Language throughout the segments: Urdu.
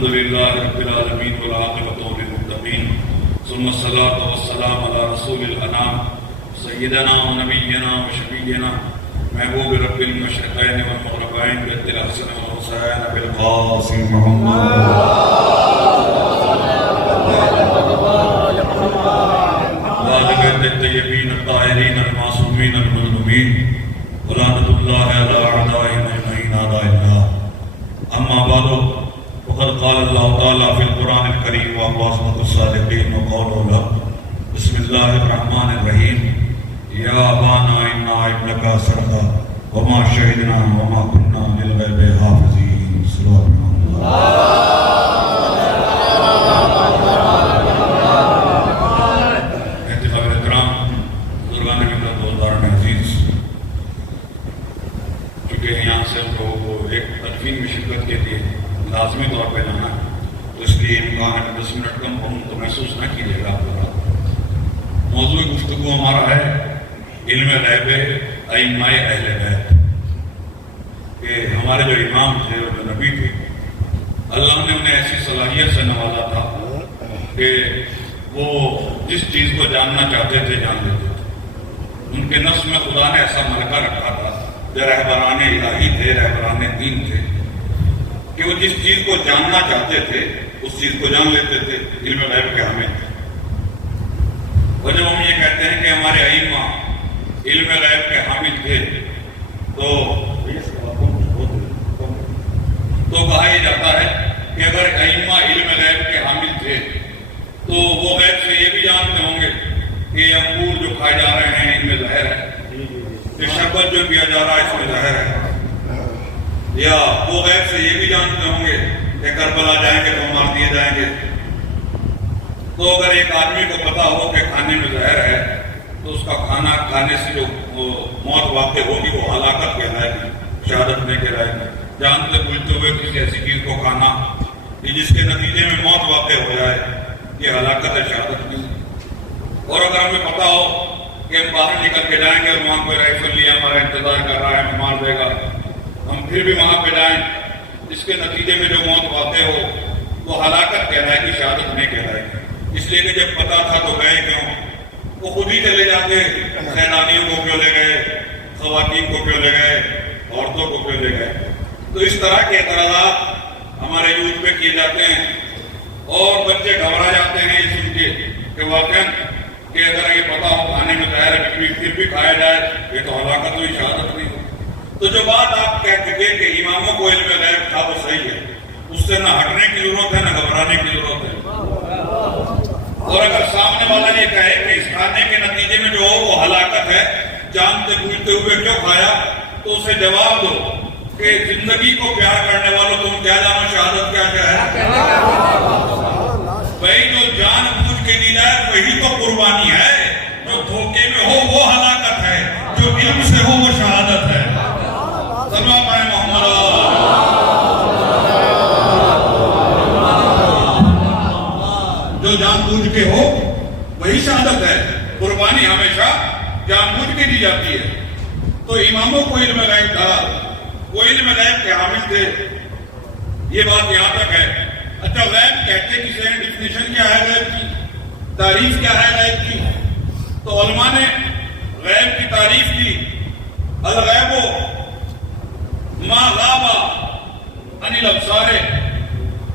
الحمد للہ رب العالمین والعاقبۃ للمتقین ثم الصلاۃ والسلام علی رسول الانام سیدنا و نبینا و شفیعنا محبوب رب المشرقین والمغربین بیت الحسن والحسین بالقاسم محمد وآل بیت الطیبین الطاہرین المعصومین المظلومین ولعنۃ اللہ علی اعدائہم اجمعین اعداء اللہ. اما بعد وقد قال اللہ تعالی فی القرآن الکریم وعصمت الصادقین وقولہ الحق. بسم اللہ الرحمن الرحیم. یا ابانا انا ابنک صدقہ وما شہدنا وما كنا للغیب حافظین. صلی اللہ میں شرکت کے لیے لازمی طور پہ جانا ہے، تو اس لیے امکان ہے 10 منٹ کم پڑھوں تو محسوس نہ کیجیے گا. آپ موضوع گفتگو ہمارا ہے علم غیب ائمہ اہل بیت، کہ ہمارے جو امام تھے اور جو نبی تھے اللہ نے انہیں ایسی صلاحیت سے نوازا تھا کہ وہ جس چیز کو جاننا چاہتے تھے جان لیتے تھے. ان کے نفس میں خدا نے ایسا ملکہ رکھا تھا جو رہبران الہی تھے، رہبران دین تھے، کہ وہ جس چیز کو جاننا چاہتے تھے اس چیز کو جان لیتے تھے. علم غیب کے حامل تھے. اور جب ہم یہ کہتے ہیں کہ ہمارے ائمہ علم غیب کے حامل تھے تو کہا یہ جاتا ہے کہ اگر ائمہ علم غیب کے حامل تھے تو وہ غیب سے یہ بھی جانتے ہوں گے کہ انگور جو کھائے جا رہے ہیں ان میں زہر ہے، کہ شربت جو پیا جا رہا ہے اس میں زہر ہے. یا وہ غیب سے یہ بھی جانتے ہوں گے کہ کربلا جائیں گے تو مار دیے جائیں گے. تو اگر ایک آدمی کو پتا ہو کہ کھانے میں زہر ہے تو اس کا کھانا کھانے سے جو موت واقع ہوگی وہ ہلاکت کہلائے گی، شہادت نہیں کہلائے گی. جانتے بوجھتے ہوئے کسی ایسی چیز کو کھانا کہ جس کے نتیجے میں موت واقع ہو جائے یہ ہلاکت ہے، شہادت نہیں. اور اگر ہمیں پتا ہو کہ ہم باہر نکل کے جائیں گے اور وہاں کوئی رائفل لیا ہمارا انتظار کر رہا ہے، ہمیں مار دے گا، ہم پھر بھی وہاں پہ جائیں، اس کے نتیجے میں جو موت واقع ہو وہ ہلاکت کہلائے گی، شہادت نہیں کہلائے گی. اس لیے کہ جب پتا تھا تو گئے کیوں؟ وہ خود ہی چلے جاتے. سیلانیوں کو کیوں لے گئے، خواتین کو کیوں لے گئے، عورتوں کو کیوں لے گئے؟ تو اس طرح کے اعتراضات ہمارے یوتھ پہ کیے جاتے ہیں اور بچے گھبرا جاتے ہیں یہ سن کے کہ واقعاً کہ اگر یہ پتا ہو کھانے میں ظاہر ہے پھر بھی کھایا جائے یہ تو ہلاکت ہوئی، شہادت نہیں ہو. تو جو بات آپ کہہ چکے کہ اماموں کو علم غیب تھا وہ صحیح ہے، اس سے نہ ہٹنے کی ضرورت ہے نہ گھبرانے کی ضرورت ہے. اور اگر سامنے والا یہ کہے کہ اس کھانے کے نتیجے میں جو ہو وہ ہلاکت ہے، جانتے بوجھتے ہوئے کیوں کھایا، تو اسے جواب دو کہ زندگی کو پیار کرنے والوں تم کیا جانو شہادت کیا ہے. بھائی جو جان بوجھ کے دی جائے وہی تو قربانی ہے، جو دھوکے میں ہو وہ ہلاکت ہے، جو علم سے ہو وہ شہادت ہے. سلام پائے محمد. جو جان بوجھ کے ہو وہی شہادت ہے. قربانی ہمیشہ جان بوجھ کے دی جاتی ہے. تو اماموں کو علم غیب تھا، وہ علم غیب کے حامل تھے. یہ بات یہاں تک ہے. اچھا غیب کہتے کسے ہیں؟ ڈیفینیشن کیا ہے غیب کی، تعریف کیا ہے غیب کی؟ تو علماء نے غیب کی تعریف کی. الغیب ما غاب عن الابصار.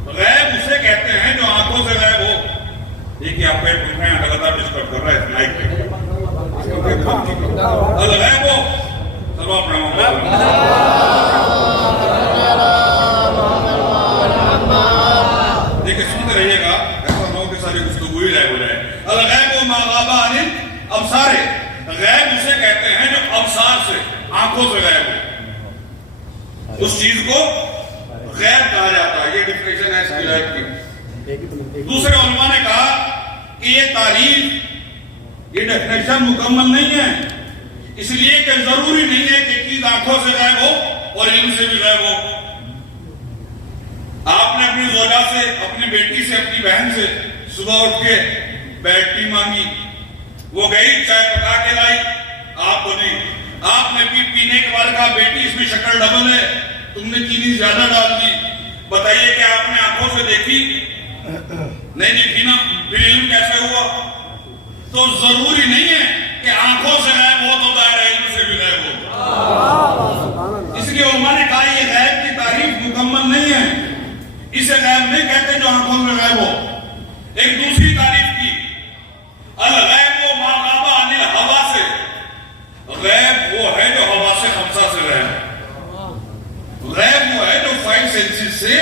غیب اسے کہتے ہیں جو آنکھوں سے غائب ہو. دیکھیے آپ کو پوچھ رہے ہیں لگاتار ڈسکس کر رہا ہے مائک پہ. الغیب سبب دیکھیں سنتے رہیے گا، ایسا نہ ہو کہ ساری گفتگو ہی غائب ہو جائے. الغیب ما غاب عن الابصار. غیب اسے کہتے ہیں جو ابصار سے، آنکھوں سے غائب ہو. اس چیز کو غیب کہا جاتا ہے. یہ ڈیفینیشن ہے اس کی غیب کی. دوسرے علماء نے کہا کہ یہ تعریف، یہ ڈیفینیشن مکمل نہیں ہے، اس لیے کہ ضروری نہیں ہے کہ چیز آنکھوں سے غائب ہو اور علم سے بھی غائب ہو. آپ نے اپنی زوجہ سے، اپنی بیٹی سے، اپنی بہن سے صبح اٹھ کے بیٹی مانگی، وہ گئی چائے پکا کے لائی، آپ کو نہیں. آپ نے پینے کے بعد کہا بیٹی اس میں شکر ڈبل ہے، تم نے چینی زیادہ ڈال دی. بتائیے کہ آپ نے آنکھوں سے دیکھی؟ نہیں دیکھی نا، پھر علم کیسے ہوا؟ تو ضروری نہیں ہے کہ آنکھوں سے غائب ہو تو دائرہ علم سے بھی غائب ہو۔ اس لیے علماء نے کہا یہ غیب کی تعریف مکمل نہیں ہے، اسے غیب نہیں کہتے جو آنکھوں میں غائب ہو۔ ایک دوسری تعریف کی، الغیب ما غاب عن الحواس، غیب وہ ہے جو حواس خمسہ سے غائب ہے۔ غیب وہ ہے جو 5 سینسز سے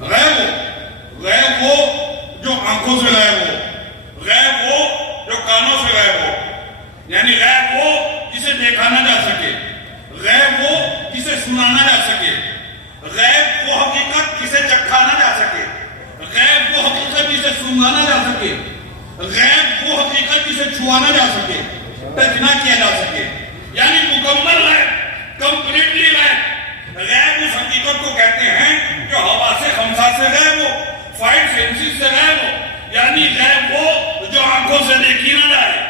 غائب ہو، غیب وہ جو آنکھوں سے غائب ہو، غیب وہ جو کانوں سے غائب ہو، یعنی غیب وہ جسے دیکھا نہ جا سکے، غیب وہ جسے سنا نہ جا سکے، غیب وہ حقیقت جسے چکھا نہ جا سکے، غیب وہ حقیقت جسے سونگا نہ جا سکے، غیب وہ حقیقت جسے چھوا نہ جا سکے، ٹچ نہ کیا جا سکے، یعنی مکمل غیب، کمپلیٹلی غیب۔ غیب اس حقیقت کو کہتے ہیں جو حواس خمسہ سے غیب ہو، 5 سینسز سے غیب ہو، یعنی غیب وہ جو آنکھوں سے دیکھی نہ جائے،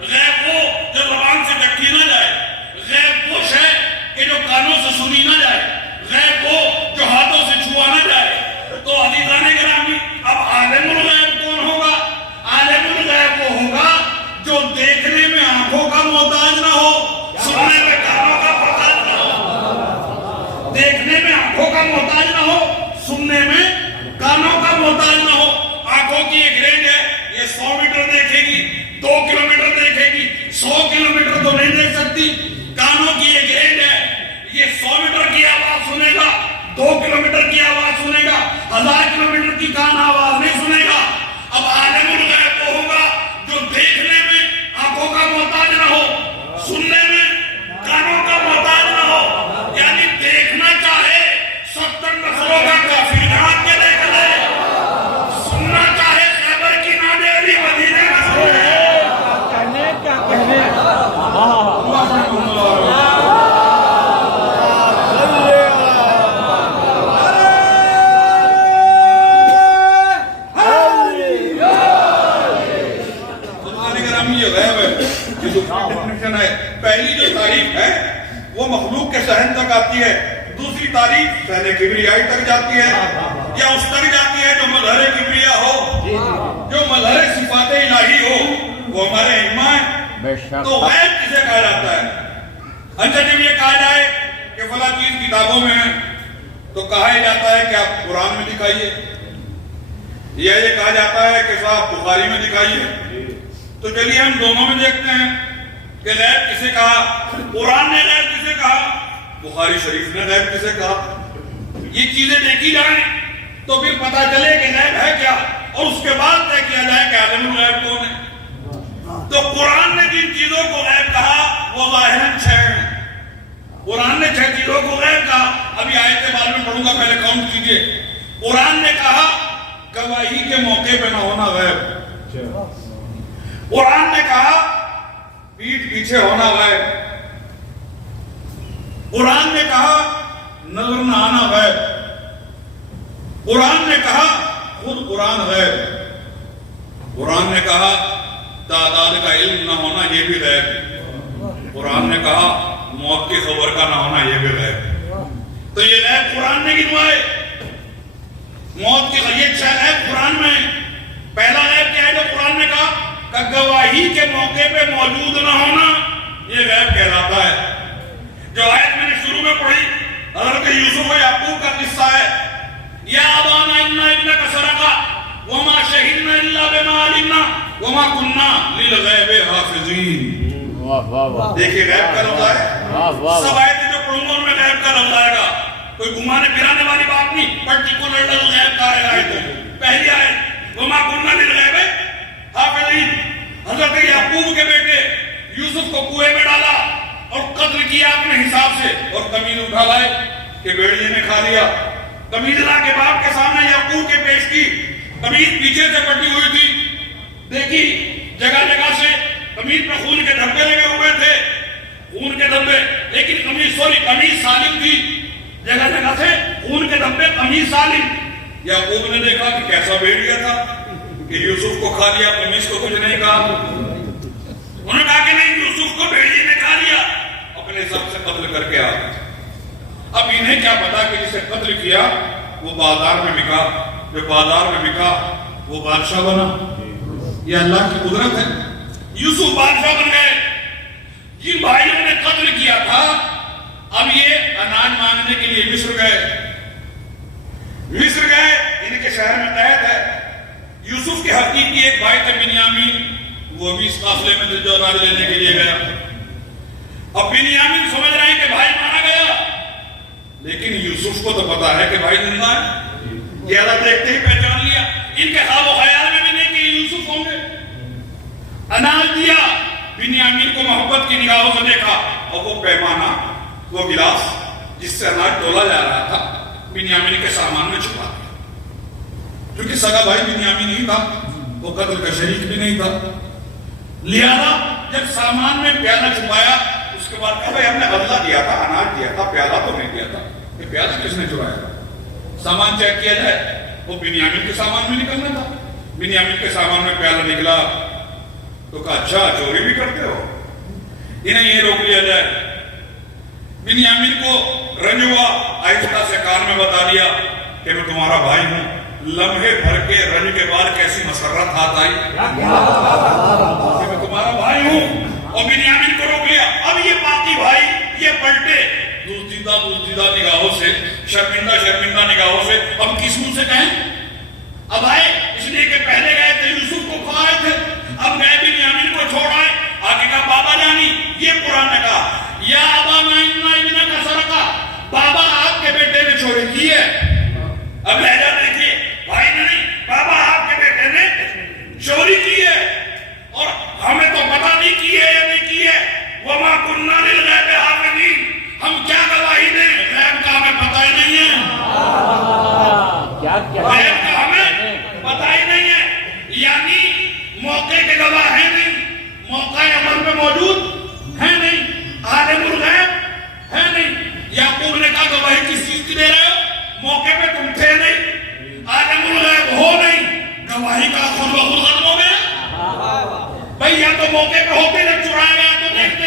غیب وہ جو زبان سے چکھی نہ جائے، غیب وہ شے کہ جو کانوں سے سنی نہ جائے، غیب وہ جو ہاتھوں سے چھوا نہ جائے۔ تو عزیزان گرامی، اب عالم الغیب کون ہوگا؟ عالم الغیب وہ ہوگا جو دیکھنے میں آنکھوں کا محتاج نہ ہو، سننے میں کانوں کا محتاج نہ ہو، دیکھنے میں آنکھوں کا محتاج نہ ہو، سننے میں کانوں کا محتاج نہ ہو۔ آنکھوں کی ایک رینج ہے، یہ 100 میٹر دیکھے گی، 2 کلومیٹر دیکھے گی، 100 کلومیٹر تو نہیں دیکھ سکتی۔ کانوں کی ایک رینج ہے، یہ 100 میٹر کی آواز سنے گا، 2 کلومیٹر کی آواز سنے گا، 1000 کلومیٹر کی کان آواز نہیں سنے گا۔ اب عالم الغیب وہ ہوگا جو دیکھنے میں آنکھوں کا محتاج نہ ہو، سننے میں کانوں کا محتاج نہ ہو، یعنی دیکھنا چاہے 70 نسلوں کا کافر جہاں کے دیکھ لے، سننا چاہے خیبر کی نادری مدینے میں سن لے۔ پہلی جو تعریف ہے وہ مخلوق کے صحن تک آتی ہے، دوسری تعریف صحن کبریائی تک جاتی ہے، یا اس تک جاتی ہے جو مظہر کبریا ہو، جو مظہر صفات الہی ہو، وہ ہمارے علم ہے۔ تو غیب کسے کہا جاتا ہے؟ اچھا جب یہ کہا جائے کہ فلاں چیز کتابوں میں ہے تو کہا جاتا ہے کہ آپ قرآن میں دکھائیے، یا یہ کہا جاتا ہے کہ صاحب بخاری میں دکھائیے۔ تو چلیے ہم دونوں میں دیکھتے ہیں کہ غیب کسے کہا، قرآن نے غیب کسے کہا، بخاری شریف نے غیب کسے کہا۔ یہ چیزیں دیکھی جائیں تو پھر پتا چلے کہ غیب ہے کیا، اور اس کے بعد طے کیا جائے کہ عالم الغیب کون ہے۔ تو قرآن نے جن چیزوں کو غیب کہا وہ ظاہراً 6 ہیں۔ قرآن نے 6 چیزوں کو غیب کہا، ابھی آیت بعد میں پڑھوں گا، پہلے کاؤنٹ کیجئے۔ قرآن نے کہا گواہی کے موقع پہ نہ ہونا غیب، قرآن نے کہا پیٹھ پیچھے ہونا غیب، قرآن نے کہا نظر نہ آنا غیب، قرآن نے کہا خود قرآن غیب، قرآن نے کہا تعداد کا علم نہ ہونا یہ بھی غیب، قرآن نے کہا موت کی خبر کا نہ ہونا یہ بھی غیب۔ تو یہ غیب قرآن نے گنوائے، موت کی یہ 6 غیب قرآن میں۔ پہلا غیب کیا ہے جو قرآن نے کہا کہ گواہی کے موقع پہ موجود نہ ہونا یہ غیب کہلاتا ہے۔ جو آیت میں نے شروع میں پڑھی حضرت یوسف و یعقوب کا قصہ ہے، یا ابانا انا ابنک سرقا وما شہدنا الا بما علمنا وما کننا للغیب حافظین۔ دیکھیں غیب کا لفظ ہے، سب آیتیں جو پڑھوں گا ان میں غیب کا لفظ آئے گا، کوئی گھمانے پھرانے والی بات نہیں، پرٹیکولر لفظ غیب کا ہے آیتوں۔ پہلی آیت وما کننا للغیب حافظین، حضرت یعقوب کے بیٹے یوسف کو کنویں میں ڈالا اور قتل کیا اپنے حساب سے، اور قمیض اٹھا لائے کہ بیڑیے نے کھا لیا۔ قمیض لا کے باپ کے سامنے یعقوب کے پیش کی، قمیض پیچھے سے پٹی ہوئی تھی، دیکھی جگہ جگہ سے قمیض پہ خون کے دھبے لگے ہوئے تھے، خون کے دھبے، لیکن قمیض سالم تھی، جگہ جگہ سے خون کے دھبے، قمیض سالم۔ یعقوب نے دیکھا کہ کیسا بیڑیا تھا کہ یوسف کو کھا لیا، قمیض کو کچھ نہیں کہا۔ انہوں نے کہا کہ نہیں، یوسف کو بھیڑیے نے کھا لیا، اپنے حساب سے قتل کر کے آ۔ اب انہیں کیا پتا کہ جسے قتل کیا وہ بازار میں بکا، جو بازار میں بکا وہ بادشاہ بنا۔ یہ اللہ کی قدرت ہے۔ یوسف بادشاہ بن گئے، جن بھائیوں نے قتل کیا تھا اب یہ اناج مانگنے کے لیے مصر گئے، ان کے شہر میں قید ہے۔ یوسف کے حقیقی ایک بھائی تھے بنیامین، وہ بھی اس قافلے میں جو اناج لینے کے لیے گیا۔ اب بنیامین سمجھ رہے ہیں کہ بھائی مارا گیا، لیکن یوسف کو تو پتا ہے کہ بھائی زندہ ہے، یہ اللہ دیکھتے ہی پہچان لیا۔ ان کے خواب و خیال میں بھی نہیں کہ یوسف ہوں گے۔ اناج دیا، بنیامین کو محبت کی نگاہوں سے دیکھا، اور وہ پیمانہ، وہ گلاس جس سے اناج تولا جا رہا تھا بنیامین کے سامان میں چھپا دیا۔ کیونکہ سگا بھائی بنیامین نہیں تھا، وہ قتل کا شریک بھی نہیں تھا، لہذا جب سامان میں پیالہ چھپایا اس کے بعد کہا بھائی ہم نے بدلہ دیا تھا، اناج دیا تھا، پیالہ تو نہیں دیا تھا، یہ پیالہ کس نے چرایا تھا؟ سامان چیک کیا جائے، وہ بنیامین کے سامان میں نکلنا تھا۔ بنیامین کے سامان میں پیالہ نکلا تو کہا اچھا چوری بھی کرتے ہو، انہیں یہ روک لیا جائے۔ بنیامین کو رنج ہوا، آہستہ سے کان میں بتا دیا کہ میں تمہارا بھائی ہوں۔ لمحے بھر کے رنج کے بعد کیسی مسرت ہاتھ آئی کہ میں تمہارا بھائی ہوں، اور بنیامین کو روک لیا۔ اب یہ باقی بھائی یہ پلٹے دوزدیدہ نگاہوں سے، شرمندہ نگاہوں سے، ہم کس منہ سے کہیں؟ اب آئے اس لیے کہ پہلے گئے تھے یوسف کو کھوائے تھے، اب گئے بنیامین کو چھوڑائے، آگے کہا بابا جانی، یہ قرآن نے کہا یا ابا نائنا ابن کا سرقہ، بابا آپ کے بیٹے نے چوری کی ہے۔ اب لہجہ دیکھیے، بھائی نہیں، بابا آپ کے بیٹے نے چوری کی ہے، اور ہمیں تو پتہ نہیں کی ہے یا نہیں کی ہے۔ وما كنا للغیب حافظین، ہم کیا گواہی دیں، غیب کا ہمیں پتہ ہی نہیں ہے، غیب کا ہمیں پتہ ہی نہیں ہے، یعنی موقع کے گواہ ہیں نہیں، موقع عمل میں موجود ہے نہیں، عالم الغیب ہے نہیں۔ یعقوب نے کہا گواہی کس چیز کی دے رہے ہو، موقع پہ تم تھے نہیں، عالم الغیب ہو نہیں، گواہی کا خود بخود ختم ہو گیا۔ بھئی یا تو موقع پہ ہوتے جب چرایا گیا تو دیکھتے،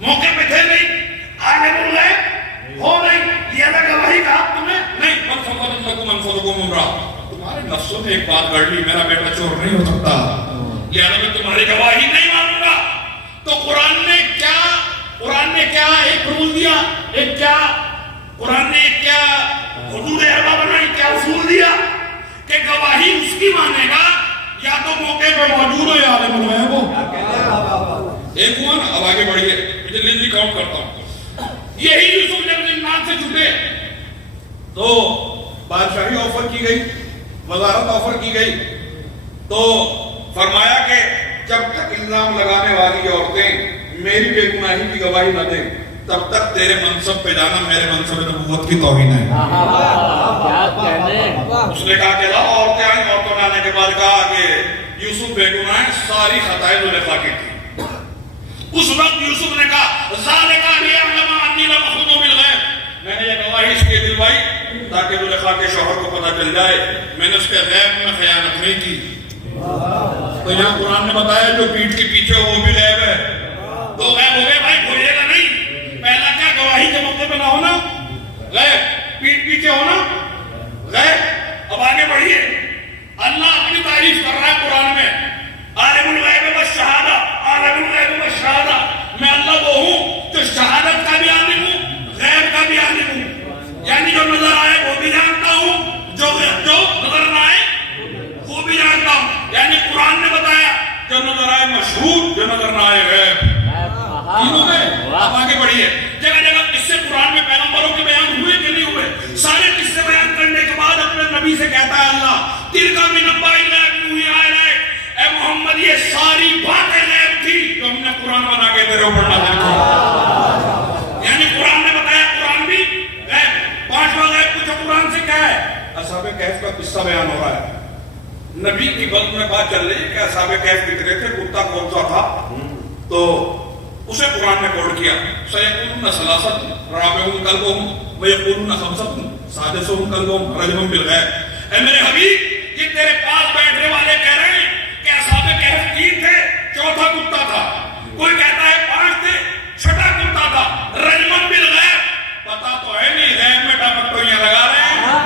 موقع پہ تھے نہیں، عالم الغیب ہو نہیں، یہ اللہ گواہی کا حق تمہیں نہیں۔ تمہارے نفسوں نے ایک بات کر لی، میرا بیٹا چور نہیں ہو سکتا، لہذا میں تمہاری گواہی نہیں مانوں گا۔ تو قرآن نے کیا ایک رول دیا، ایک کیا قرآن نے کیا حدود اربع بنائی، کیا اصول دیا کہ گواہی اس کی مانے گا یا تو موقع پہ موجود ہو یا عالم الغیب ہو۔ ایک ہوا نا، اب آگے بڑھیے، جلدی کاؤنٹ کرتا ہوں۔ یہی یوسف جب زندان سے چھوٹے تو بادشاہی آفر کی گئی، وزارت آفر کی گئی، تو فرمایا کہ جب تک الزام لگانے والی عورتیں میری بے گناہی کی گواہی نہ دیں تب تک تیرے منصب پہ جانا میرے منصب نبوت کی توہین ہے۔ اس نے کہا کہ عورتیں آئیں، عورتوں نے آنے کے بعد کہا کہ یوسف بے گناہ ہے، ساری خطائیں زلیخا کی تھی۔ اس وقت یوسف نے کہا ذالک لیعلم انی لم اخن بالغیب، میں نے یہ گواہی اس لیے دلوائی تاکہ زلیخا کے شوہر کو پتہ چل جائے میں نے اس کے غیب میں خیانت نہیں کی۔ تو یہاں قرآن نے بتایا جو پیٹھ کے پیچھے ہو وہ بھی غیب ہے، تو غیب ہو گئے بھائی، بھولیے گا نہیں۔ پہلا کیا گواہی کے موقع پہ نہ ہونا غیب، پیٹھ پیچھے ہونا غیب۔ اب آگے بڑھیے، اللہ اپنی تعریف کر رہا ہے قرآن میں، عالم الغیب والشہادہ، عالم الغیب والشہادہ، میں اللہ وہ ہوں جو شہادت کا بھی عالم ہوں، غیب کا بھی عالم ہوں، یعنی جو نظر آئے وہ بھی جانتا ہوں، جو نظر نہ آئے وہ بھی جانتا ہوں۔ یعنی قرآن نے بتایا جو نظر آئے مشہود، جو نظر نہ آئے غیب، تینوں گئے۔ اب آگے بڑھیے، جگہ جگہ قصے قرآن میں پیغمبروں کے بیان ہوئے کہ نہیں ہوئے؟ سارے قصے بیان کرنے کے بعد اپنے نبی سے کہتا ہے اللہ تلک من انباء الغیب نوحیہ الیک، اے محمد یہ ساری باتیں غیب تھی جو ہم نے قرآن بنا کے تیرے اوپر نازل کی۔ یعنی قرآن نے بتایا، قرآن بھی غیب۔ پانچواں غیب پوچھو قرآن سے کیا ہے؟ اصحاب کہف کا قصہ بیان ہو رہا ہے، نبی کی بلد میں بات چل رہی ہے کہ اصحاب کہف بکھرے تھے، کتا کون سا تھا، تو اسے قرآن نے کوڈ کیا، سیقولون ثلاثۃ رابعہم کلبہم ویقولون خمسۃ سادسہم کلبہم رجم بالغیب۔ اے میرے حبیب، یہ تیرے پاس بیٹھنے والے کہہ رہے ہیں کہ اصحاب کہف 3 تھے، چوتھا کتا تھا، کوئی کہتا ہے 5 تھے، چھٹا کتا تھا، رجم بالغیب۔ پتا تو ہے نہیں، غیب میں ٹپٹویاں لگا رہے ہیں۔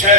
6।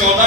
14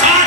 60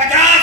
50।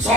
100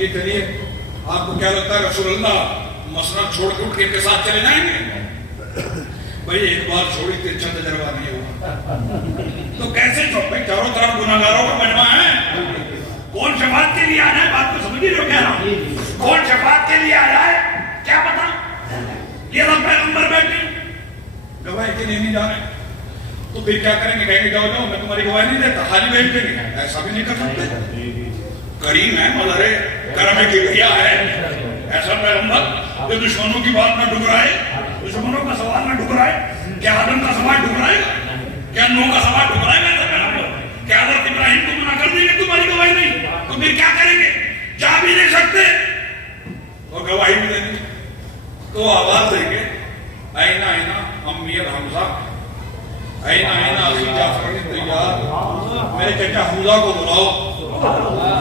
کہ چلیے آپ کو کیا لگتا ہے رسول اللہ مسند چھوڑ کے اٹھ کے ان کے ساتھ چلے جائیں گے؟ بھائی ایک بار چھوڑی تھی اچھا تجربہ نہیں ہوا تو کیسے بھائی چاروں طرف گناہگاروں کا مجمع ہے. کون شفاعت کے لیے آیا ہے؟ بات کو سمجھ رہے ہو کہہ رہا ہوں؟ کون شفاعت کے لیے آیا ہے کیا پتا؟ یہ لوگ پیغمبر بیٹھے گواہی کے لیے نہیں جا رہے تو پھر کیا کریں گے؟ کہیں گے جاؤ جاؤ میں تمہاری گواہی نہیں دیتا, خالی بیٹھ دیں گے. ایسا بھی نہیں کر سکتے. کریم ہے, ملرے کرم کبریا ہے, ایسا پیغمبر جو دشمنوں کی بات نہ ٹھکرائے, دشمنوں کا سوال نہ ٹھکرائے. کیا آدم کا سوال ٹھکرائے گا؟ کیا نوح کا سوال ٹھکرائے گا؟ کیا حضرت ابراہیم کو منع کر دیں گے تمہاری گواہی نہیں؟ تو پھر کیا کریں گے؟ جا بھی نہیں سکتے اور گواہی بھی دیں گے. تو آواز دیں گے اینا اینا امی حمزہ, اینا اینا اسی جعفر تیار, میرے چچا حمزہ کو بلاؤ,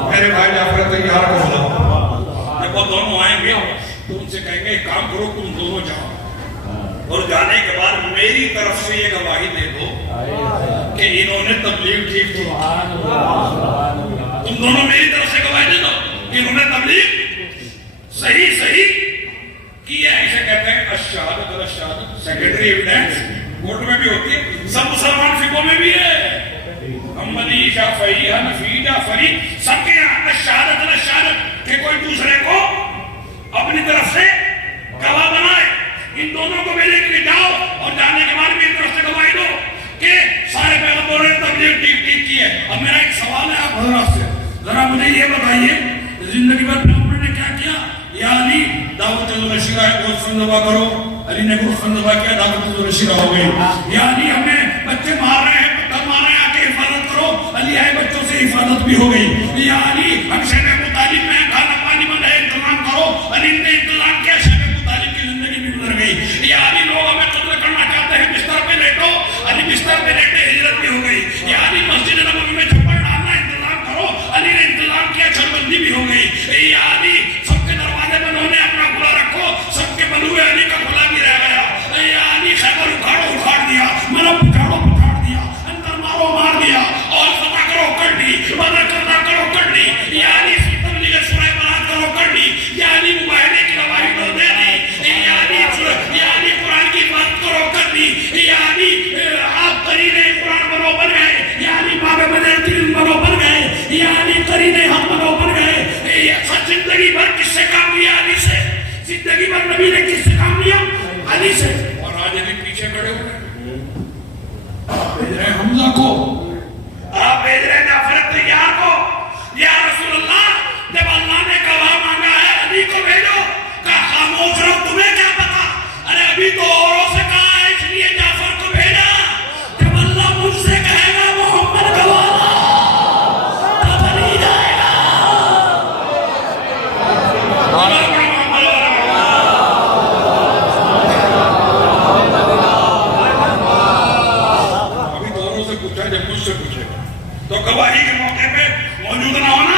میرے بھائی جعفر تیار کو بلاؤ. جب وہ دونوں آئیں گے تو ان سے کہیں گے ایک کام کرو تم دونوں جاؤ اور جانے کے بعد میری طرف سے یہ گواہی دے دو کہ انہوں نے تبلیغ ٹھیک کی. تم دونوں میری طرف سے گواہی دے دو کہ انہوں نے تبلیغ صحیح کی ہے. اسے کہتے ہیں الشہادۃ الشہادۃ, سیکنڈری ایویڈنس. کورٹ میں بھی ہوتی ہے, سب مسلمان فقہ میں بھی ہے. محمدی, شافعی, حنفی, جعفری, سب کے یہاں الشہادۃ الشہادۃ کہ کوئی دوسرے کو اپنی طرف سے گواہ بنائے. ان دونوں کو ملنے کے لیے جاؤ اور جانے کے بعد میری طرف سے گواہی دو کہ سارے پیغمبروں نے تبلیغ ٹھیک کی ہے. اب میرا ایک سوال ہے آپ حضرات سے, ذرا مجھے یہ بتائیے زندگی بھر پیغمبر نے کیا کیا؟ یا علی دعوت الرشیدہ ہے, گوشت فندبا کرو. علی نے گوشت فندبا کیا, دعوت الرشیدہ ہو گئی. یا علی ہمیں بچے مار رہے ہیں, پتھر مار رہے ہیں, آ کے حفاظت کرو. علی آئے, بچوں سے حفاظت بھی ہو گئی. یا علی ہم شیخ ابو طالب میں کھانا پانی بند ہے, انتظام کرو. علی نے انتظام کیا, شیخ ابو طالب کی زندگی بھی گزر گئی. یا علی لوگ ہمیں قتل کرنا چاہتے ہیں, بستر پہ لیٹو. علی بستر پہ لیٹے, ہجرت بھی ہو گئی. یا علی مسجد نبوی میں چھپڑ ڈالنا انتظام کرو. علی نے انتظام کیا, چھڑبندی بھی ہو گئی. یا علی سب کے دروازے بند ہونے اپنا کھلا رکھو, سب کے بند ہوئے علی کا کھلا بھی رہ گیا. یا علی خیبر اکھاڑ دیا, ملک پچھاڑ دیا, اندر مارو مار دیا, اور فتح کرو کر دی, بدر کرنا کرو کر دی. یا علی تبلیغ سورہ برات کرو کر دی. یا علی مباہدے کی گواہی تو دے دی. یا علی قرآن کی بات کرو کر دی. یا علی آپ قرینے قرآن بنو بن گئے. یا علی باب بدر دین بنو بن گئے. یا علی قرینے حق بنو بن گئے. زندگی بھر کس سے کام لیا؟ علی سے. زندگی بھر نبی نے کس سے کام لیا؟ علی سے. اور آج علی پیچھے کھڑے ہوئے, آپ بھیج رہے ہیں حمزہ کو, آپ بھیج رہے ہیں جعفر تیار کو. یا رسول اللہ, جب اللہ نے گواہ مانگا ہے علی کو بھیجو, کہا خاموش رہو, تمہیں کیا پتا؟ ارے ابھی تو اوروں سے کہا ہے اس لیے جعفر کو بھیجا. جب اللہ مجھ سے کہے گا محمد گواہ تب علی جائے گا. ابھی تو اوروں سے پوچھا, جب مجھ سے پوچھے تو گواہی کے موقع پہ موجود نہ ہونا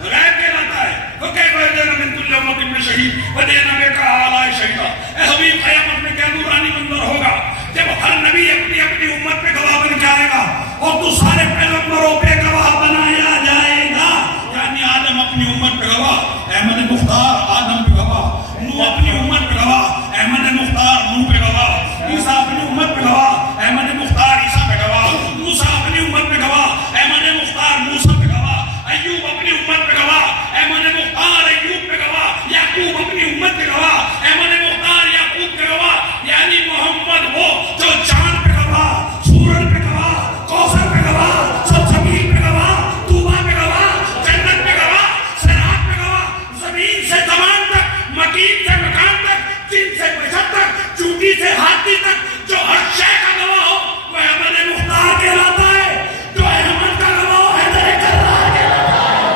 غیب کہلاتا ہے. تو کیف یجینا من کل امۃ بشہید وجئنا بک علی شہیدا. اے حبیب, قیامت میں کیا نورانی منظر ہوگا جب ہر نبی اپنی اپنی امت پہ گواہ بن جائے گا اور تو سارے پیغمبروں پہ گواہ بنایا جائے گا. یعنی آدم اپنی امت پہ گواہ, احمد مختار آدم پہ گواہ, نوح اپنی امت پہ گواہ, احمد مختار نوح پہ گواہ, عیسیٰ اپنی امت پہ گواہ, احمد مختار عیسیٰ پہ گواہ, موسیٰ اپنی امت پہ گواہ, احمد مختار موسیٰ پہ گواہ, ایوب اپنی امت پہ گواہ, احمد مختار ایوب پہ گواہ, یعقوب اپنی امت پہ گواہ, احمد مختار یعقوب پہ گواہ. یعنی محمد وہ جو چاند پہ گواہ, سورج پہ گواہ, کوثر پہ گواہ, سلسبیل پہ گواہ, طوبہ پہ گواہ, جنت پہ گواہ, صراط پہ گواہ, زمین سے زمان تک, مکین سے مکان تک, جن سے بشر تک, چونٹی سے ہاتھی تک, جو ہر شے کا گواہ ہو وہ احمد مختار کہلاتا ہے. جو احمد کا گواہ ہو حیدر کرار کہلاتا ہے.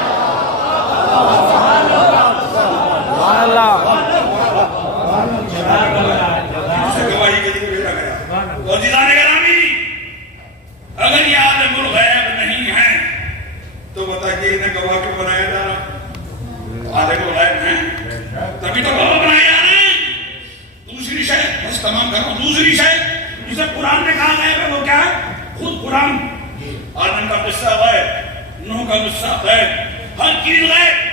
گواہی کے لیے بھیجا گیا. اور عزیزان گرامی, اگر یہ عالم الغیب نہیں ہے تو بتائیے انہیں گواہ کیوں بنایا جا رہا؟ عالم الغیب ہیں تبھی تو گواہ بنائے جا رہے ہیں. دوسری شے, بس تمام کرو, دوسری شے جسے قرآن میں کہا غیب ہے وہ کیا ہے؟ خود قرآن. آدم کا قصہ غیب, نوح کا قصہ غیب, ہر چیز غیب.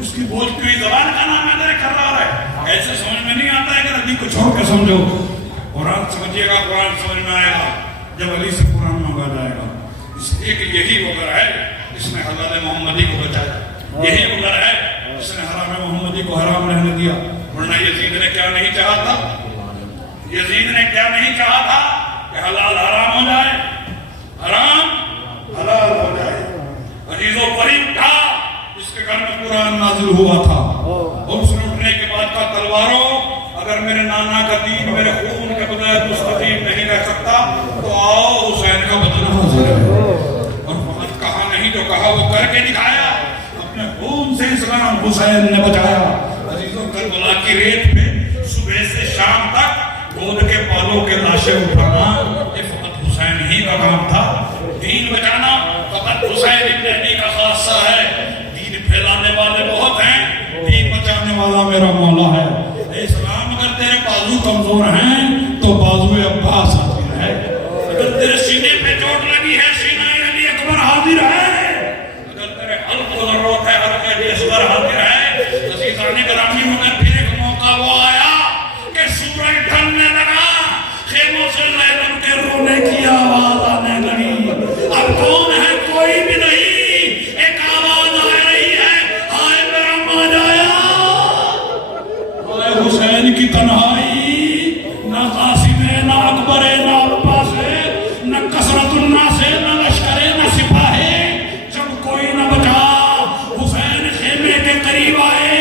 اس کی بولتی ہوئی زبان کا نام ہے کررار ہے. ایسے سمجھ میں نہیں آتا ہے کہ علی کو چھوڑ کے سمجھو. قرآن سمجھیے گا, قرآن سمجھ میں آئے گا جب علی سے قرآن مانگا جائے گا. اس لیے کہ یہی وہ گھر ہے جس نے حضرت محمدی کو بچایا, یہی وہ گھر ہے جس نے حرام محمدی کو حرام رہنے دیا. ورنہ یزید نے کیا نہیں چاہا تھا, یزید نے کیا نہیں چاہا تھا کہ حلال حرام ہو جائے, حرام حلال ہو جائے. عزیزوں پری اٹھا جس کے گھر میں قرآن نازل ہوا تھا, اور اس نے اٹھنے کے بعد کا تلواروں اگر میرے نانا کا دین میرے خون کے بغیر مستقیم نہیں رہ سکتا تو آؤ حسین کا بدلہ حاضر ہے. اور فقط کہا نہیں جو کہا وہ کر کے دکھایا, اپنے خون سے اسلام حسین نے بچایا. عزیزوں کربلا کی ریت پہ صبح سے شام تک گود کے پالوں کے لاشیں اٹھانا یہ فقط حسین ہی کا کام تھا. دین بچانا فقط حسین ابن علی کا خاصہ ہے. دین پھیلانے والے بہت ہیں, دین بچانے والا میرا مولا ہے. اسلام اگر تیرے بازو کمزور ہیں تو بازو عباس حاضر ہے. اگر تیرے سینے پہ چوٹ لگی ہے سینہ علی اکبر حاضر ہے. اگر تیرے حلق کو ضرورت ہے حلق علی اصغر حاضر ہے. عزیزان گرامی مگر پھر ایک موقع وہ آیا کہ سورج ڈھلنے لگا, خیموں سے لیلن کے رونے کی آواز آنے لگی. اب کون ہے کوئی بھی نہیں, ایک آواز آ رہی ہے, ہائے میرا ماجایا, ہائے حسین کی تنہائی. نہ قاسم ہے نہ اکبر ہے نہ عباس ہے, نہ کثرت الناس ہے نہ لشکر ہے نہ سپاہ ہے, جب کوئی نہ بچا. حسین خیمے کے قریب آئے,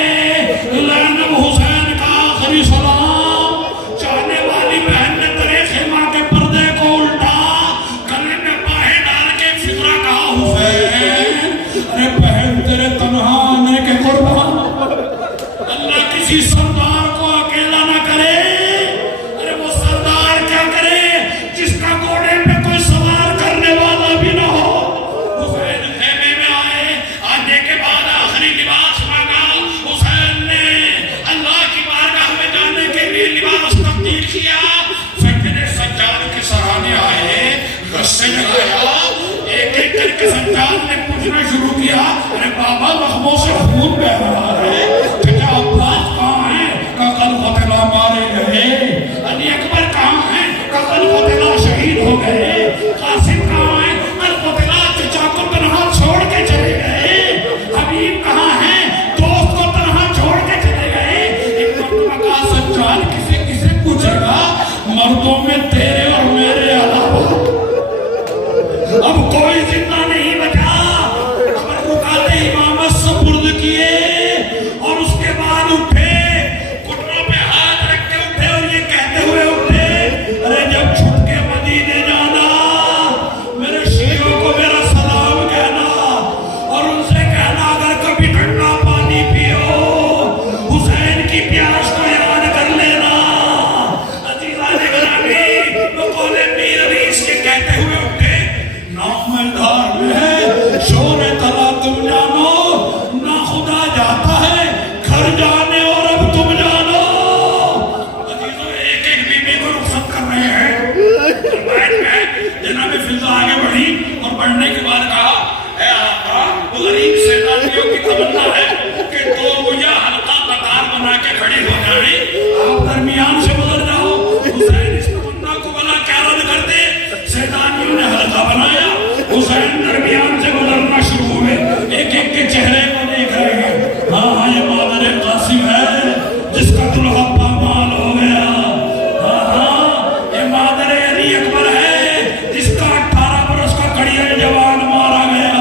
لعنب حسین کا آخری سلام. چاہنے والی بہن نے ترے خیمہ کے پردے کو الٹا, گلے میں باہیں ڈال کے فکرہ کہا حسین, ارے بہن تیرے تنہا آنے کے قربان, اللہ کسی سردار کو اکیلا نہ کرے. ارے وہ سردار کیا کرے جس کا گھوڑے پہ کوئی سوار کرنے والا بھی نہ ہو. حسین خیمے میں آئے, آنے کے بعد آخری لباس مانگا. حسین نے اللہ کی بارگاہ میں جانے کے لیے لباس تبدیل کیا. سجدے سجاد کے سرانے آئے, غصے لگایا, ایک ایک کر کے سجاد نے پوچھنا شروع کیا, ارے بابا لخموں سے خون بہ رہا ہے, عباس کہاں ہے کہ قتل قتلہ مارے گئے, علی اکبر کہاں ہے کہ قتل قتلہ شہید ہو گئے, قاسم کہاں ہے قتل قتلہ چچا کو تنہا چھوڑ کے چلے گئے, حبیب کہاں ہے دوست کو تنہا چھوڑ کے چلے گئے. ایک مرتبہ کا سجاد کسے پوچھے گا, مردوں میں تیرے اور میرے علاوہ اب کوئی زندہ نہیں بچا. رکعت امامت سپرد کیے اور اس کے بعد اٹھے, گھٹنوں پہ ہاتھ رکھ کے اٹھے اور یہ کہتے ہوئے اٹھے, ارے جب چھٹ کے مدینے جانا میرے شیعوں کو میرا سلام کہنا, اور ان سے کہنا اگر کبھی ٹھنڈا پانی پیو حسین کی پیاس کو یاد کر لینا. عزیزان گرامی وہ قول میر ریس کے کہتے ہوئے اٹھے, نام دھار میں ہے شور تلا تم جانو, نہ خدا جاتا ہے گھر جانے اور اب تم جانو. عزیزوں ایک ایک بی بی کو رخصت کر رہے ہیں. بیٹھ میں جناب فضا آگے بڑھی اور بڑھنے کے بعد کہا, اے آقا وہ غریب سیدانیوں کی تمنا ہے کہ دو گویا حلقہ قطار بنا کے کھڑی ہو جائیں, آپ درمیان سے گزر جاؤ. حسین اس تمنا کو بلا کیا رد کرتے, سیدانیوں نے حلقہ بنایا, حسین درمیان سے گزرنا شروع ہوئے, ایک ایک کے چہرے کو دیکھ رہے ہیں. ہاں یہ مادر قاسم ہے جس کا دلہا پامال ہو گیا, ہاں یہ مادر علی اکبر ہے جس کا 18 برس کا کڑیل جوان مارا گیا.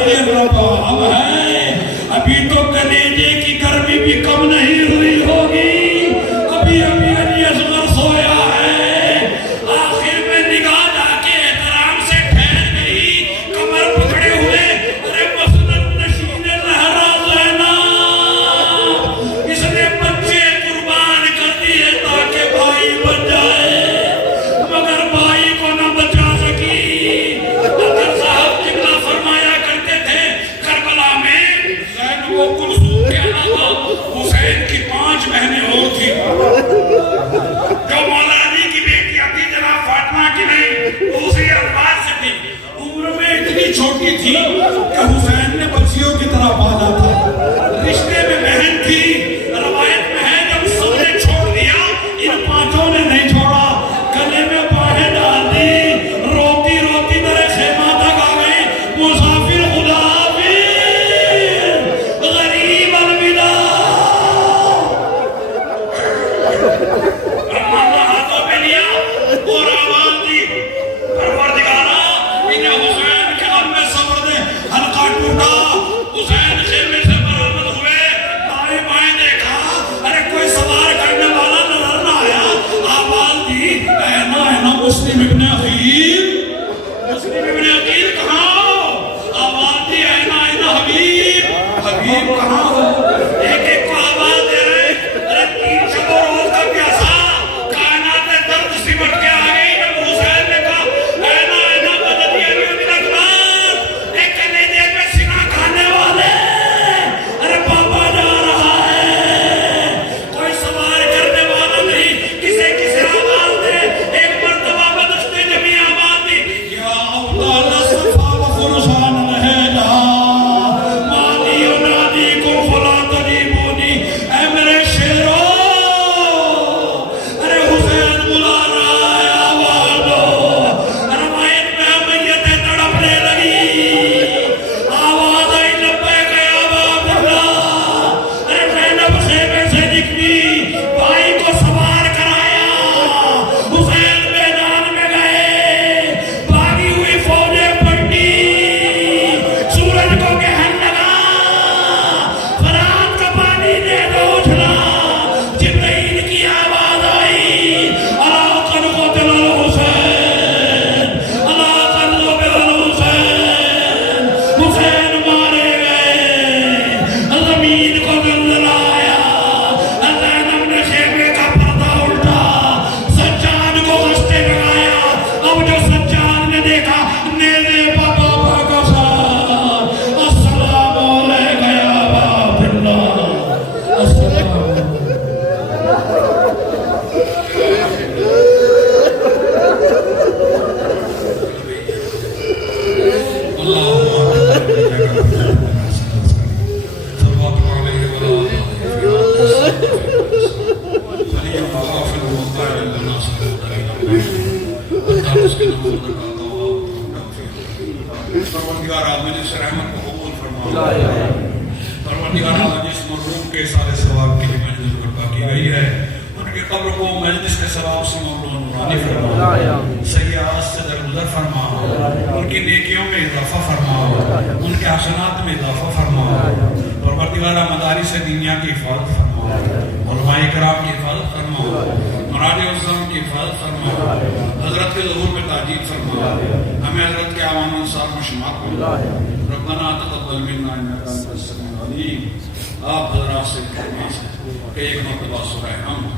یہ رباب ہے, ابھی تو کلیجے کی گرمی بھی کم نہیں ہوئی ہوگی, ابھی ابھی علی اصغر سویا ہے. آخر میں نگاہ جا کے احترام سے ٹھہر گئی, کمر پکڑے ہوئے, ارے مسند نشین زہرا زینب, اس نے بچے قربان کر دیے تاکہ بھائی بن جائے, مگر بھائی کو نہ بچا سکی. اگر صاحب قبلہ فرمایا کرتے تھے کربلا میں زینب و کلثوم کے علاوہ حسین کی 5 بہنیں اور تھیں, جو مولا علی کی بیٹیاں تھی جناب فاطمہ کی نہیں, دوسری الفاظ سے تھی. عمر میں اتنی چھوٹی تھی کہ حسین نے بچیوں کی طرح پالا تھا. اس کے نام پروردگار آپ مجلس رحمت کو قبول فرما. پروردگار آپ جس مرحوم کے سارے ثواب کے لیے مجلس برپا کی گئی ہے ان کے قبر کو مجلس کے ثواب سے مولا نورانی فرما, سیئات سے درگزر فرما, ان کی نیکیوں میں اضافہ فرما, ان کے حسنات میں اضافہ فرما. پروردگار مدارس دنیا کی حفاظت فرما, علماء کرام کی حفاظت فرما, مراد عظام کی حفاظت فرما, حضرت کے ظہور میں تاجیل فرما, ہمیں حضرت کے عوام انصار میں شمار فرما. ربنا تقبل منا انک انت السمیع العلیم. آپ حضرات سے فرمائش ہے کہ ایک مرتبہ سورہ ہم